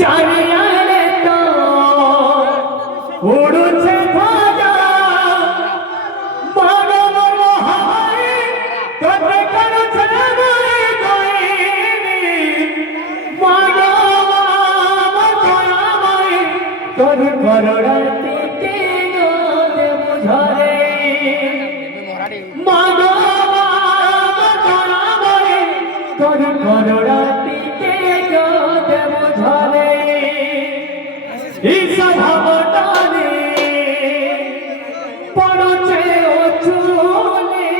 চারিয়ালে তো উড়ুছে ধ্বজা মানব হায় তোরে করছে বই দইনি মানব মায় তোর করড়াতে দে বুঝরে মানব মায় তোর করড়াতে দে বুঝরে ঈশা ভাবটানে পড়ছে ওচুলে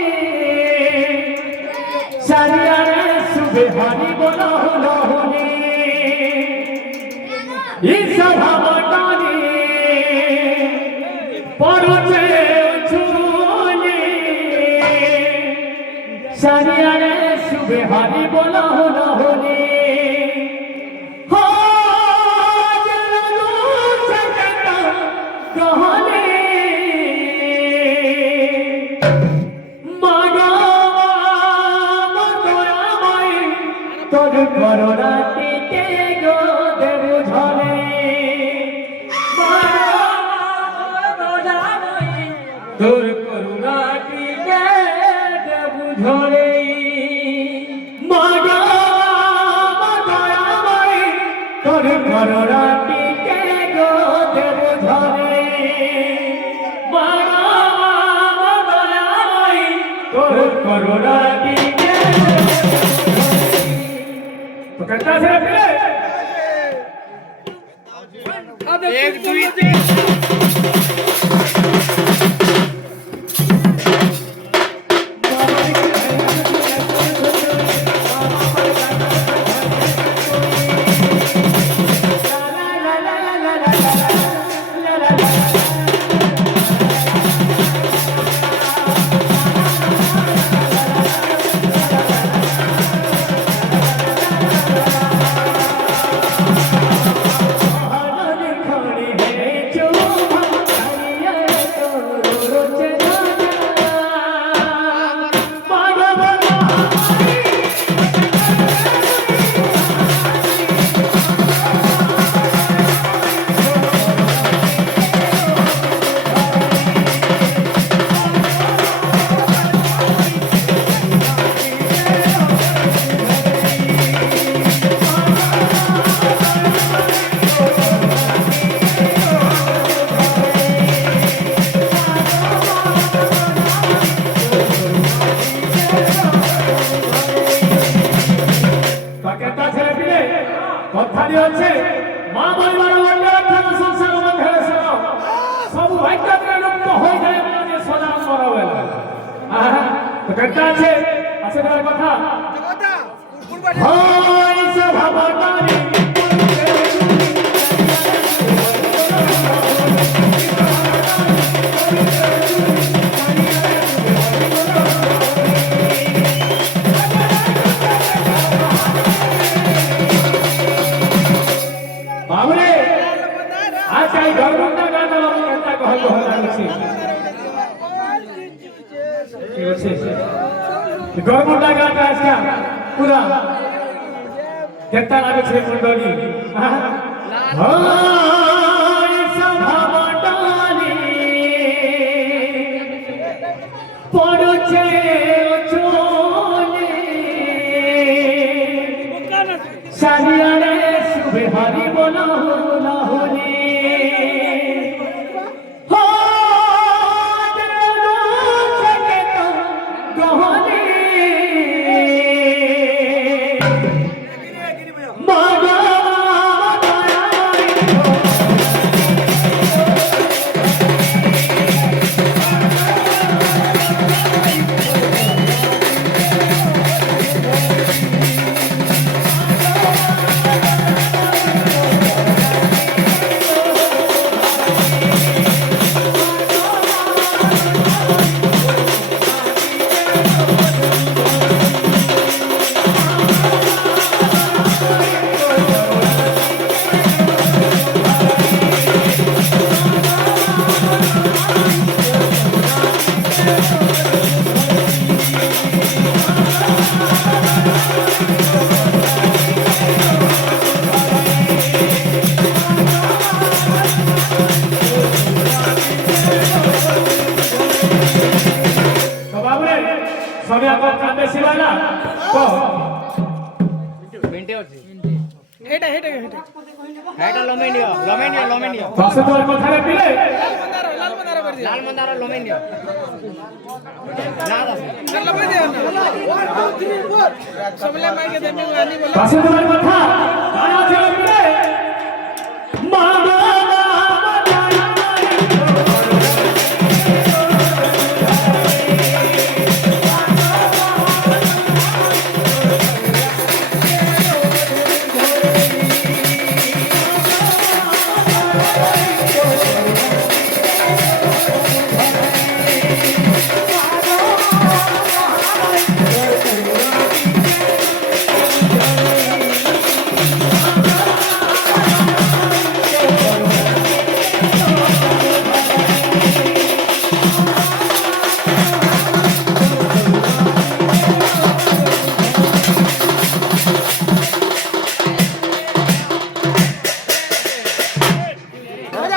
সারিয়ারে সুবে হানি বলা হলো হলে ঈশা ভাবটানে পড়ছে ওচুলে সারিয়ারে সুবে হানি বলা হলো হলে তোর করোনাটিতে গো দেব ঝরে তোর করোনাটিতে দেব ঝরে তোর করোনাটিতে গো দেব ঝরে তোর করোনাটিতে तो कहता है एक दुई तीन কথাটি হচ্ছে মা পরিবার অন্যান্য সংসার মধ্যে সব ভাগ্যকে লুপ্ত হয়ে যায় মানে সদা মরবে তো কথা আছে দেওয়ার কথা হয় সভাবানি গর্বটা গানটা আজকে পুরা কেতা লাগছে মন্ডলী সভাবটানি পড়ছে চলে সারিয়ারে শুভে হারি বলা হলে ଅଛି ହେଇଟା ହେଇଟା ହେଇଟା ହେଇଟା ଲମେନିଅ ଲମେନିଅ ଲମେନିଅ ପାଶେ তোর কথারে পিলে লাল মন্দার লমেনিଅ না দাস লমে দিও না সবলে মাইকে দেমি গানি বলা পাশে তোর কথা কানা ছেলে পিলে মা